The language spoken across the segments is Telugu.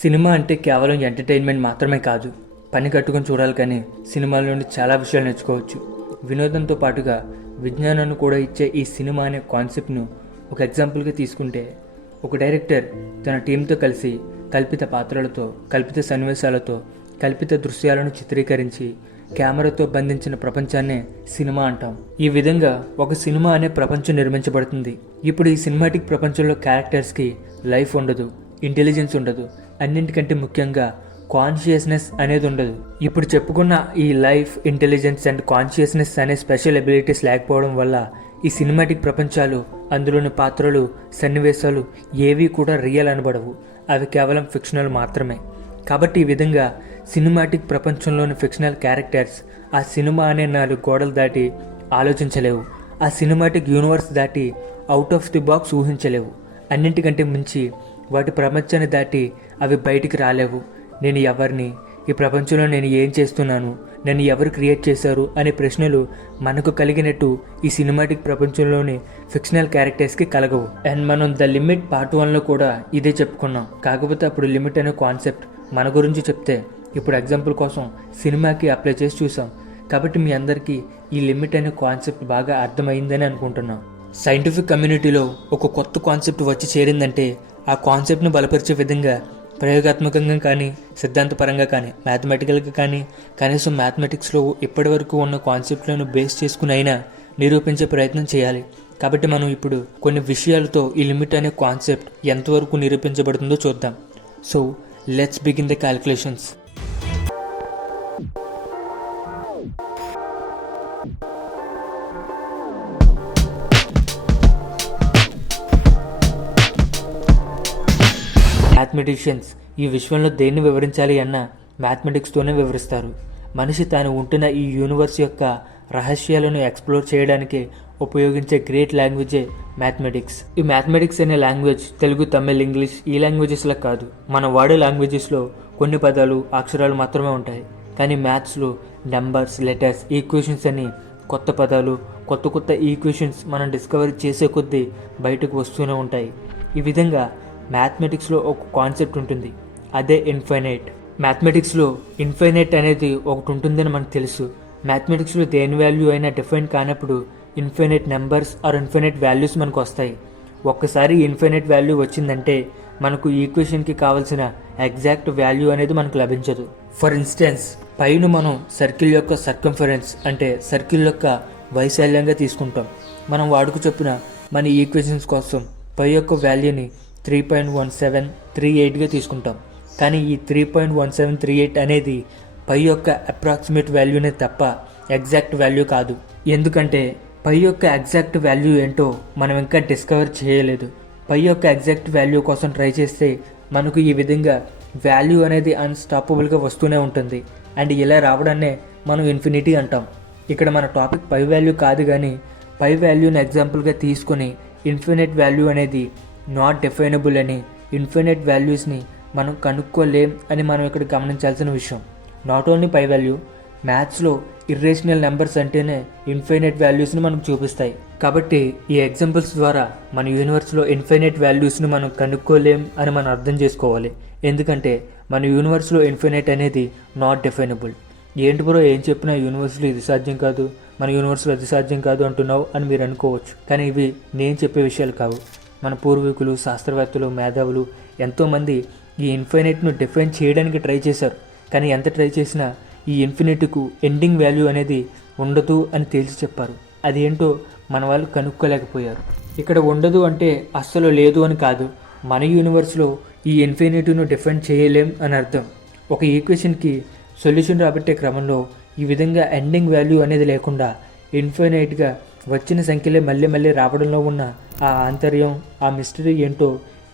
సినిమా అంటే కేవలం ఎంటర్టైన్మెంట్ మాత్రమే కాదు. పని కట్టుకొని చూడాలి, కానీ సినిమాల నుండి చాలా విషయాలు నేర్చుకోవచ్చు. వినోదంతో పాటుగా విజ్ఞానాన్ని కూడా ఇచ్చే ఈ సినిమా అనే కాన్సెప్ట్ను ఒక ఎగ్జాంపుల్గా తీసుకుంటే, ఒక డైరెక్టర్ తన టీంతో కలిసి కల్పిత పాత్రలతో, కల్పిత సన్నివేశాలతో, కల్పిత దృశ్యాలను చిత్రీకరించి కెమెరాతో బంధించిన ప్రపంచాన్నే సినిమా అంటాం. ఈ విధంగా ఒక సినిమా అనే ప్రపంచం నిర్మించబడుతుంది. ఇప్పుడు ఈ సినిమాటిక్ ప్రపంచంలో క్యారెక్టర్స్కి లైఫ్ ఉండదు, ఇంటెలిజెన్స్ ఉండదు, అన్నింటికంటే ముఖ్యంగా కాన్షియస్నెస్ అనేది ఉండదు. ఇప్పుడు చెప్పుకున్న ఈ లైఫ్, ఇంటెలిజెన్స్ అండ్ కాన్షియస్నెస్ అనే స్పెషల్ ఎబిలిటీస్ లేకపోవడం వల్ల ఈ సినిమాటిక్ ప్రపంచాలు, అందులోని పాత్రలు, సన్నివేశాలు ఏవి కూడా రియల్ అనబడవు. అవి కేవలం ఫిక్షనల్ మాత్రమే. కాబట్టి ఈ విధంగా సినిమాటిక్ ప్రపంచంలోని ఫిక్షనల్ క్యారెక్టర్స్ ఆ సినిమా అనే 4 గోడలు దాటి ఆలోచించలేవు. ఆ సినిమాటిక్ యూనివర్స్ దాటి అవుట్ ఆఫ్ ది బాక్స్ ఊహించలేవు. అన్నింటికంటే మించి వాటి ప్రపంచాన్ని దాటి అవి బయటికి రాలేవు. నేను ఎవరిని, ఈ ప్రపంచంలో నేను ఏం చేస్తున్నాను, నన్ను ఎవరు క్రియేట్ చేశారు అనే ప్రశ్నలు మనకు కలిగినట్టు ఈ సినిమాటిక్ ప్రపంచంలోని ఫిక్షనల్ క్యారెక్టర్స్కి కలగవు. అండ్ మనం ద లిమిట్ పార్ట్ 1లో కూడా ఇదే చెప్పుకున్నాం. కాకపోతే అప్పుడు లిమిట్ అనే కాన్సెప్ట్ మన గురించి చెప్తే, ఇప్పుడు ఎగ్జాంపుల్ కోసం సినిమాకి అప్లై చేసి చూసాం. కాబట్టి మీ అందరికీ ఈ లిమిట్ అనే కాన్సెప్ట్ బాగా అర్థమైందని అనుకుంటున్నాం. సైంటిఫిక్ కమ్యూనిటీలో ఒక కొత్త కాన్సెప్ట్ వచ్చి చేరిందంటే ఆ కాన్సెప్ట్ను బలపరిచే విధంగా ప్రయోగాత్మకంగా కానీ, సిద్ధాంతపరంగా కానీ, మ్యాథమెటికల్గా కానీ, కనీసం మ్యాథమెటిక్స్లో ఇప్పటి వరకు ఉన్న కాన్సెప్ట్లను బేస్ చేసుకుని అయినా నిరూపించే ప్రయత్నం చేయాలి. కాబట్టి మనం ఇప్పుడు కొన్ని విషయాలతో ఈ లిమిట్ అనే కాన్సెప్ట్ ఎంతవరకు నిరూపించబడుతుందో చూద్దాం. So let's begin the calculations. Mathematicians ఈ విశ్వంలో దేన్ని వివరించాలి అన్నా మ్యాథమెటిక్స్తోనే వివరిస్తారు. మనిషి తాను ఉంటున్న ఈ యూనివర్స్ యొక్క రహస్యాలను ఎక్స్ప్లోర్ చేయడానికి ఉపయోగించే గ్రేట్ లాంగ్వేజే మ్యాథమెటిక్స్. ఈ మ్యాథమెటిక్స్ అనే లాంగ్వేజ్ తెలుగు, తమిళ్, ఇంగ్లీష్ ఈ లాంగ్వేజెస్లా కాదు. మనం వాడే లాంగ్వేజెస్లో కొన్ని పదాలు, అక్షరాలు మాత్రమే ఉంటాయి. కానీ మ్యాథ్స్లో నెంబర్స్, లెటర్స్, ఈక్వేషన్స్ అని కొత్త పదాలు, కొత్త కొత్త ఈక్వేషన్స్ మనం డిస్కవర్ చేసే కొద్దీ బయటకు వస్తూనే ఉంటాయి. ఈ విధంగా మ్యాథమెటిక్స్లో ఒక కాన్సెప్ట్ ఉంటుంది, అదే ఇన్ఫైనైట్. మ్యాథమెటిక్స్లో ఇన్ఫైనైట్ అనేది ఒకటి ఉంటుందని మనకు తెలుసు. మ్యాథమెటిక్స్లో దేని వాల్యూ అయినా డిఫైన్ కానప్పుడు infinite numbers or infinite values మనకు వస్తాయి. ఒక్కసారి ఇన్ఫైనైట్ వాల్యూ వచ్చిందంటే మనకు ఈక్వేషన్కి కావాల్సిన ఎగ్జాక్ట్ వాల్యూ అనేది మనకు లభించదు. ఫర్ ఇన్స్టెన్స్, పైను మనం సర్కిల్ యొక్క సర్కంఫరెన్స్ అంటే సర్కిల్ యొక్క వైశాల్యంగా తీసుకుంటాం. మనం వాడుకు చొప్పున మన ఈక్వేషన్స్ కోసం పై యొక్క వాల్యూని 3.1738గా తీసుకుంటాం. కానీ ఈ 3.1738 అనేది పై యొక్క అప్రాక్సిమేట్ వాల్యూనే తప్ప ఎగ్జాక్ట్ వాల్యూ కాదు. ఎందుకంటే పై యొక్క ఎగ్జాక్ట్ వాల్యూ ఏంటో మనం ఇంకా డిస్కవర్ చేయలేదు. పై యొక్క ఎగ్జాక్ట్ వాల్యూ కోసం ట్రై చేస్తే మనకు ఈ విధంగా వాల్యూ అనేది అన్స్టాపబుల్గా వస్తూనే ఉంటుంది. అండ్ ఇలా రావడాన్నే మనం ఇన్ఫినిటీ అంటాం. ఇక్కడ మన టాపిక్ పై వాల్యూ కాదు, కానీ పై వాల్యూని ఎగ్జాంపుల్గా తీసుకొని ఇన్ఫినిట్ వాల్యూ అనేది నాట్ డిఫైనబుల్ అని, ఇన్ఫినిట్ వాల్యూస్ని మనం కనుక్కోలేం అని మనం ఇక్కడ గమనించాల్సిన విషయం. నాట్ ఓన్లీ పై వాల్యూ, మ్యాథ్స్లో ఇర్రేషనల్ నెంబర్స్ అంటేనే ఇన్ఫైనైట్ వాల్యూస్ని మనకు చూపిస్తాయి. కాబట్టి ఈ ఎగ్జాంపుల్స్ ద్వారా మన యూనివర్స్లో ఇన్ఫైనైట్ వాల్యూస్ని మనం కనుక్కోలేం అని మనం అర్థం చేసుకోవాలి. ఎందుకంటే మన యూనివర్స్లో ఇన్ఫైనైట్ అనేది నాట్ డిఫైనబుల్. ఏంటి బ్రో, ఏం చెప్పినా యూనివర్స్లో ఇది సాధ్యం కాదు, మన యూనివర్స్లో అది సాధ్యం కాదు అంటున్నావు అని మీరు అనుకోవచ్చు. కానీ ఇవి నేను చెప్పే విషయాలు కావు. మన పూర్వీకులు, శాస్త్రవేత్తలు, మేధావులు ఎంతోమంది ఈ ఇన్ఫైనైట్ను డిఫైన్ చేయడానికి ట్రై చేశారు. కానీ ఎంత ట్రై చేసినా ఈ ఇన్ఫినిటీకు ఎండింగ్ వాల్యూ అనేది ఉండదు అని తేల్చి చెప్పారు. అది ఏంటో మన వాళ్ళు కనుక్కోలేకపోయారు. ఇక్కడ ఉండదు అంటే అస్సలు లేదు అని కాదు. మన యూనివర్స్లో ఈ ఇన్ఫినిటీను డిఫైన్ చేయలేం అని అర్థం. ఒక ఈక్వేషన్కి సొల్యూషన్ రాబట్టే క్రమంలో ఈ విధంగా ఎండింగ్ వాల్యూ అనేది లేకుండా ఇన్ఫైనైట్గా వచ్చిన సంఖ్యలే మళ్ళీ మళ్ళీ రావడంలో ఉన్న ఆ ఆంతర్యం, ఆ మిస్టరీ ఏంటో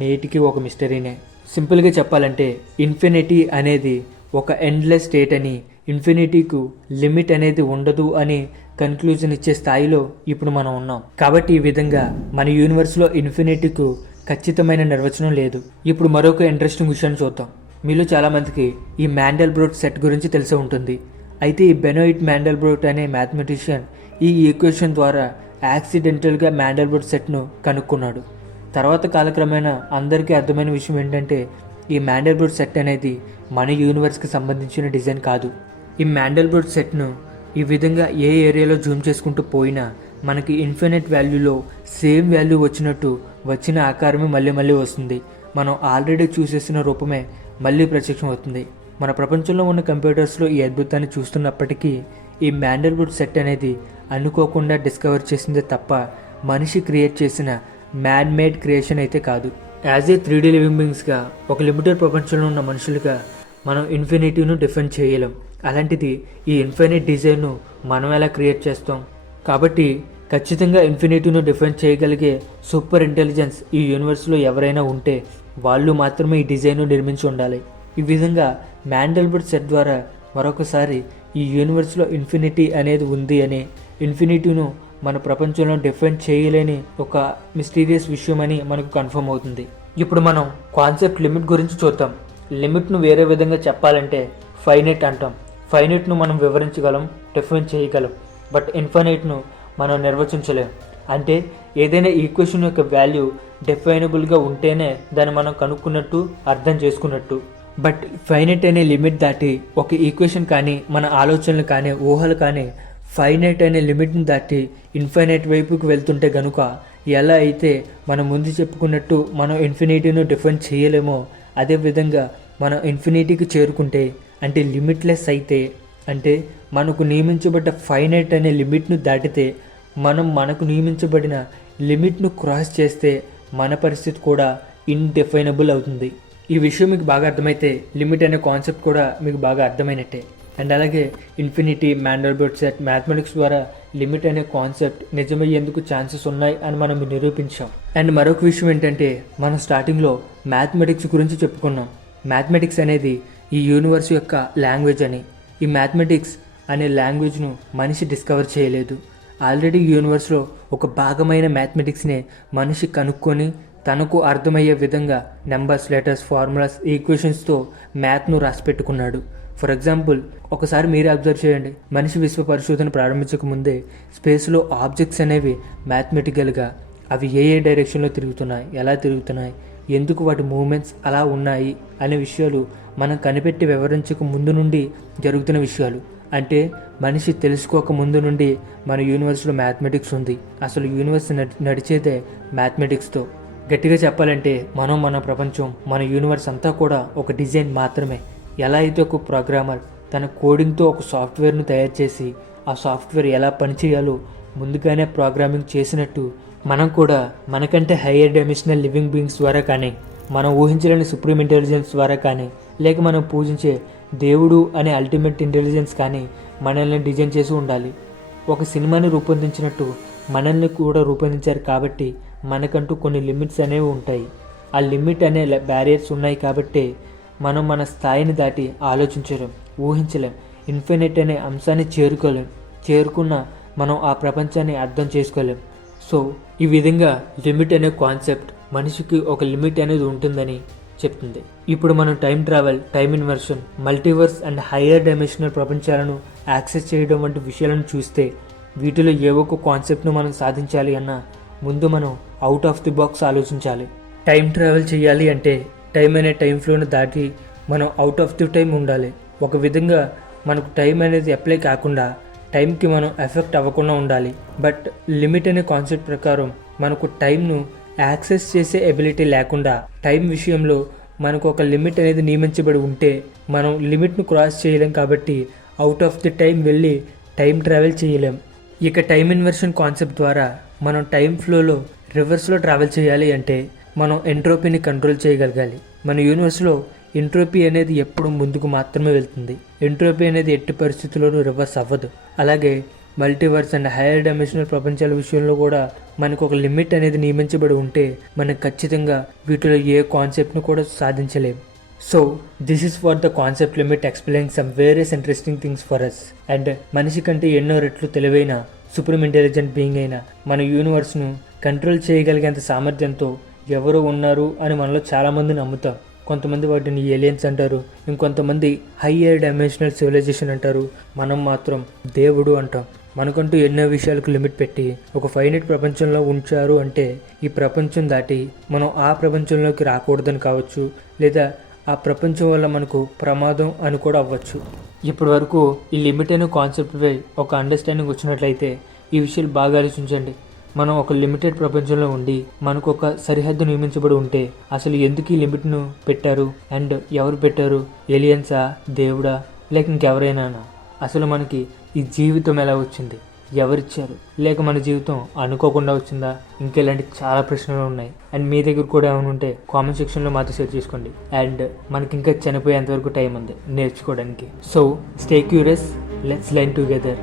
నేటికి ఒక మిస్టరీనే. సింపుల్గా చెప్పాలంటే ఇన్ఫినిటీ అనేది ఒక ఎండ్లెస్ స్టేట్ అని, ఇన్ఫినిటీకు లిమిట్ అనేది ఉండదు అని కన్క్లూజన్ ఇచ్చే స్థాయిలో ఇప్పుడు మనం ఉన్నాం. కాబట్టి ఈ విధంగా మన యూనివర్స్లో ఇన్ఫినిటీకు ఖచ్చితమైన నిర్వచనం లేదు. ఇప్పుడు మరొక ఇంట్రెస్టింగ్ విషయాన్ని చూద్దాం. మీలో చాలామందికి ఈ మ్యాండెల్బ్రోట్ సెట్ గురించి తెలిసే ఉంటుంది. అయితే ఈ బెనోయిట్ మ్యాండెల్బ్రోట్ అనే మ్యాథమెటిషియన్ ఈ ఈక్వేషన్ ద్వారా యాక్సిడెంటల్గా మ్యాండెల్బ్రోట్ సెట్ను కనుక్కున్నాడు. తర్వాత కాలక్రమేణా అందరికీ అర్థమైన విషయం ఏంటంటే ఈ మ్యాండల్బ్రూట్ సెట్ అనేది మన యూనివర్స్కి సంబంధించిన డిజైన్ కాదు. ఈ మ్యాండల్బ్రూట్ సెట్ను ఈ విధంగా ఏ ఏరియాలో జూమ్ చేసుకుంటూ పోయినా మనకి ఇన్ఫినిట్ వాల్యూలో సేమ్ వాల్యూ వచ్చినట్టు వచ్చిన ఆకారమే మళ్ళీ మళ్ళీ వస్తుంది. మనం ఆల్రెడీ చూసేసిన రూపమే మళ్ళీ ప్రత్యక్షం అవుతుంది. మన ప్రపంచంలో ఉన్న కంప్యూటర్స్లో ఈ అద్భుతాన్ని చూస్తున్నప్పటికీ ఈ మ్యాండల్బ్రూట్ సెట్ అనేది అనుకోకుండా డిస్కవర్ చేసిందే తప్ప మనిషి క్రియేట్ చేసిన మ్యాన్ మేడ్ క్రియేషన్ అయితే కాదు. యాజ్ ఏ 3D లివింగ్ బీయింగ్స్గా ఒక లిమిటెడ్ ప్రపంచంలో ఉన్న మనుషులుగా మనం ఇన్ఫినిటీను డిఫైన్ చేయలేం. అలాంటిది ఈ ఇన్ఫినిట్ డిజైన్ను మనం ఎలా క్రియేట్ చేస్తాం? కాబట్టి ఖచ్చితంగా ఇన్ఫినిటీను డిఫైన్ చేయగలిగే సూపర్ ఇంటెలిజెన్స్ ఈ యూనివర్స్లో ఎవరైనా ఉంటే వాళ్ళు మాత్రమే ఈ డిజైన్ను నిర్మించి ఉండాలి. ఈ విధంగా మ్యాండల్బ్రూట్ సెట్ ద్వారా మరొకసారి ఈ యూనివర్స్లో ఇన్ఫినిటీ అనేది ఉంది అని, ఇన్ఫినిటీను మన ప్రపంచంలో డిఫైన్ చేయలేని ఒక మిస్టీరియస్ విషయం అని మనకు కన్ఫర్మ్ అవుతుంది. ఇప్పుడు మనం కాన్సెప్ట్ లిమిట్ గురించి చూద్దాం. లిమిట్ను వేరే విధంగా చెప్పాలంటే ఫైనైట్ అంటాం. ఫైనైట్ను మనం వివరించగలం, డిఫైన్ చేయగలం, బట్ ఇన్ఫైనైట్ను మనం నిర్వచించలేం. అంటే ఏదైనా ఈక్వేషన్ యొక్క వాల్యూ డిఫైనబుల్గా ఉంటేనే దాన్ని మనం కనుక్కున్నట్టు, అర్థం చేసుకున్నట్టు. బట్ ఫైనైట్ అనే లిమిట్ దాటి ఒక ఈక్వేషన్ కానీ, మన ఆలోచనలు కానీ, ఊహలు కానీ ఫైనైట్ అనే లిమిట్ని దాటి ఇన్ఫైనైట్ వైపుకి వెళ్తుంటే కనుక ఎలా అయితే మనం ముందు చెప్పుకున్నట్టు మనం ఇన్ఫినిటీను డిఫైన్ చేయలేమో, అదేవిధంగా మనం ఇన్ఫినిటీకి చేరుకుంటే అంటే లిమిట్లెస్ అయితే, అంటే మనకు నియమించబడ్డ ఫైనైట్ అనే లిమిట్ను దాటితే, మనం మనకు నియమించబడిన లిమిట్ను క్రాస్ చేస్తే మన పరిస్థితి కూడా ఇండిఫైనబుల్ అవుతుంది. ఈ విషయం మీకు బాగా అర్థమైతే లిమిట్ అనే కాన్సెప్ట్ కూడా మీకు బాగా అర్థమైనట్టే. అండ్ అలాగే ఇన్ఫినిటీ, మ్యాండల్బ్రూట్ సెట్, మ్యాథమెటిక్స్ ద్వారా లిమిట్ అనే కాన్సెప్ట్ నిజమయ్యేందుకు ఛాన్సెస్ ఉన్నాయి అని మనం నిరూపించాం. అండ్ మరొక విషయం ఏంటంటే, మనం స్టార్టింగ్లో మ్యాథమెటిక్స్ గురించి చెప్పుకున్నాం. మ్యాథమెటిక్స్ అనేది ఈ యూనివర్స్ యొక్క లాంగ్వేజ్ అని. ఈ మ్యాథమెటిక్స్ అనే లాంగ్వేజ్ను మనిషి డిస్కవర్ చేయలేదు. ఆల్రెడీ యూనివర్స్లో ఒక భాగమైన మ్యాథమెటిక్స్నే మనిషి కనుక్కొని తనకు అర్థమయ్యే విధంగా నెంబర్స్, లెటర్స్, ఫార్ములాస్, ఈక్వేషన్స్తో మ్యాథ్ను రాసి పెట్టుకున్నాడు. ఫర్ ఎగ్జాంపుల్, ఒకసారి మీరే అబ్జర్వ్ చేయండి. మనిషి విశ్వ పరిశోధన ప్రారంభించక ముందే స్పేస్లో ఆబ్జెక్ట్స్ అనేవి మ్యాథమెటికల్గా అవి ఏ డైరెక్షన్లో తిరుగుతున్నాయి, ఎలా తిరుగుతున్నాయి, ఎందుకు వాటి మూమెంట్స్ అలా ఉన్నాయి అనే విషయాలు మనం కనిపెట్టి వివరించక ముందు నుండి జరుగుతున్న విషయాలు. అంటే మనిషి తెలుసుకోక ముందు నుండి మన యూనివర్స్లో మ్యాథమెటిక్స్ ఉంది. అసలు యూనివర్స్ నడిచేదే మ్యాథమెటిక్స్తో. గట్టిగా చెప్పాలంటే మన ప్రపంచం, మన యూనివర్స్ అంతా కూడా ఒక డిజైన్ మాత్రమే. ఎలా అయితే ఒక ప్రోగ్రామర్ తన కోడింగ్తో ఒక సాఫ్ట్వేర్ను తయారు చేసి ఆ సాఫ్ట్వేర్ ఎలా పనిచేయాలో ముందుగానే ప్రోగ్రామింగ్ చేసినట్టు, మనం కూడా మనకంటే హయ్యర్ డైమెన్షనల్ లివింగ్ బీయింగ్స్ ద్వారా కానీ, మనం ఊహించలేని సుప్రీం ఇంటెలిజెన్స్ ద్వారా కానీ, లేక మనం పూజించే దేవుడు అనే అల్టిమేట్ ఇంటెలిజెన్స్ కానీ మనల్ని డిజైన్ చేసి ఉండాలి. ఒక సినిమాని రూపొందించినట్టు మనల్ని కూడా రూపొందించారు కాబట్టి మనకంటూ కొన్ని లిమిట్స్ అనేవి ఉంటాయి. ఆ లిమిట్ అనే బ్యారియర్స్ ఉన్నాయి కాబట్టి మనం మన స్థాయిని దాటి ఆలోచించలేం, ఊహించలేం, ఇన్ఫినిట్ అనే అంశాన్ని చేరుకోలేం. చేరుకున్న మనం ఆ ప్రపంచాన్ని అర్థం చేసుకోలేం. సో ఈ విధంగా లిమిట్ అనే కాన్సెప్ట్ మనిషికి ఒక లిమిట్ అనేది ఉంటుందని చెప్తుంది. ఇప్పుడు మనం time travel, time inversion, multiverse and higher dimensional ప్రపంచాలను యాక్సెస్ చేయడం వంటి విషయాలను చూస్తే వీటిలో ఏవో ఒక కాన్సెప్ట్ను మనం సాధించాలి అన్న ముందు మనం అవుట్ ఆఫ్ ది బాక్స్ ఆలోచించాలి. టైం ట్రావెల్ చేయాలి అంటే టైం అనే టైం ఫ్లోను దాటి మనం అవుట్ ఆఫ్ ది టైం ఉండాలి. ఒక విధంగా మనకు టైం అనేది అప్లై కాకుండా టైంకి మనం ఎఫెక్ట్ అవ్వకుండా ఉండాలి. బట్ లిమిట్ అనే కాన్సెప్ట్ ప్రకారం మనకు టైంను యాక్సెస్ చేసే ఎబిలిటీ లేకుండా, టైం విషయంలో మనకు ఒక లిమిట్ అనేది నియమించబడి ఉంటే మనం లిమిట్ను క్రాస్ చేయలేం. కాబట్టి అవుట్ ఆఫ్ ది టైం వెళ్ళి టైం ట్రావెల్ చేయలేం. ఇక టైం ఇన్వర్షన్ కాన్సెప్ట్ ద్వారా మనం టైం ఫ్లోలో రివర్స్లో ట్రావెల్ చేయాలి అంటే మనం ఎంట్రోపీని కంట్రోల్ చేయగలగాలి. మన యూనివర్స్లో ఎంట్రోపీ అనేది ఎప్పుడు ముందుకు మాత్రమే వెళ్తుంది. ఎంట్రోపీ అనేది ఎట్టి పరిస్థితుల్లోనూ రివర్స్ అవ్వదు. అలాగే మల్టీవర్స్ అండ్ హైయర్ డైమెన్షనల్ ప్రపంచాల విషయంలో కూడా మనకు ఒక లిమిట్ అనేది నియమించబడి ఉంటే మనం ఖచ్చితంగా వీటిలో ఏ కాన్సెప్ట్ను కూడా సాధించలేం. So this is for the concept limit explain some various interesting things for us. And మనిషి కంటే ఎన్నో రెట్లు తెలివైన సుప్రీం ఇంటెలిజెంట్ బీయింగ్ అయిన మన యూనివర్స్ను కంట్రోల్ చేయగలిగేంత సామర్థ్యంతో ఎవరు ఉన్నారు అని మనలో చాలామంది నమ్ముతాం. కొంతమంది వాటిని ఏలియన్స్ అంటారు, ఇంకొంతమంది హయ్యర్ డైమెన్షనల్ సివిలైజేషన్ అంటారు. మనం మాత్రం దేవుడు అంటాం. మనకంటూ ఎన్నో విషయాలకు లిమిట్ పెట్టి ఒక ఫైనైట్ ప్రపంచంలో ఉంచారు అంటే ఈ ప్రపంచం దాటి మనం ఆ ప్రపంచంలోకి రాకూడదని కావచ్చు, లేదా ఆ ప్రపంచం వల్ల మనకు ప్రమాదం అని కూడా అవ్వచ్చు. ఇప్పటి వరకు ఈ లిమిట్ అనే కాన్సెప్ట్పై ఒక అండర్స్టాండింగ్ వచ్చినట్లయితే ఈ విషయాలు బాగా ఆలోచించండి. మనం ఒక లిమిటెడ్ ప్రపంచంలో ఉండి మనకు ఒక సరిహద్దు నియమించబడి ఉంటే అసలు ఎందుకు ఈ లిమిట్ను పెట్టారు అండ్ ఎవరు పెట్టారు? ఏలియన్సా, దేవుడా, లేక ఇంకెవరైనా? అసలు మనకి ఈ జీవితం ఎలా వచ్చింది, ఎవరిచ్చారు, లేక మన జీవితం అనుకోకుండా వచ్చిందా? ఇంకా ఇలాంటి చాలా ప్రశ్నలు ఉన్నాయి. అండ్ మీ దగ్గర కూడా ఏమైనా ఉంటే కామెంట్ సెక్షన్లో మాతో షేర్ చేసుకోండి. అండ్ మనకి ఇంకా చనిపోయేంతవరకు టైం ఉంది నేర్చుకోవడానికి. So stay curious, let's learn together.